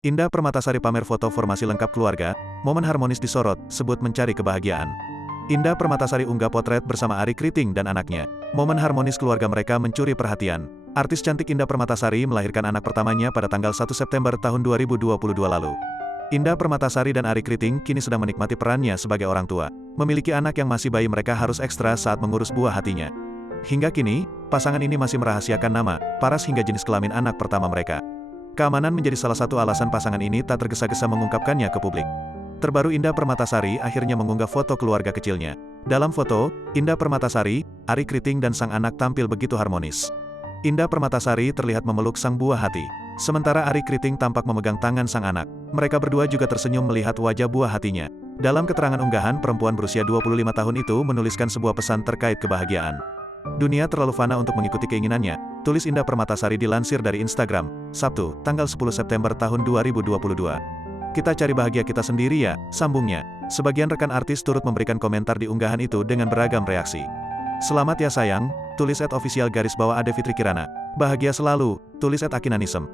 Indah Permatasari pamer foto formasi lengkap keluarga, momen harmonis disorot, sebut mencari kebahagiaan. Indah Permatasari unggah potret bersama Arie Kriting dan anaknya. Momen harmonis keluarga mereka mencuri perhatian. Artis cantik Indah Permatasari melahirkan anak pertamanya pada tanggal 1 September tahun 2022 lalu. Indah Permatasari dan Arie Kriting kini sedang menikmati perannya sebagai orang tua. Memiliki anak yang masih bayi, mereka harus ekstra saat mengurus buah hatinya. Hingga kini, pasangan ini masih merahasiakan nama, paras hingga jenis kelamin anak pertama mereka. Keamanan menjadi salah satu alasan pasangan ini tak tergesa-gesa mengungkapkannya ke publik. Terbaru Indah Permatasari akhirnya mengunggah foto keluarga kecilnya. Dalam foto, Indah Permatasari, Arie Kriting dan sang anak tampil begitu harmonis. Indah Permatasari terlihat memeluk sang buah hati. Sementara Arie Kriting tampak memegang tangan sang anak. Mereka berdua juga tersenyum melihat wajah buah hatinya. Dalam keterangan unggahan, perempuan berusia 25 tahun itu menuliskan sebuah pesan terkait kebahagiaan. Dunia terlalu fana untuk mengikuti keinginannya, tulis Indah Permatasari dilansir dari Instagram, Sabtu, tanggal 10 September tahun 2022. Kita cari bahagia kita sendiri ya, sambungnya. Sebagian rekan artis turut memberikan komentar di unggahan itu dengan beragam reaksi. Selamat ya sayang, tulis @official_Ade Fitri Kirana. Bahagia selalu, tulis @Akinanism.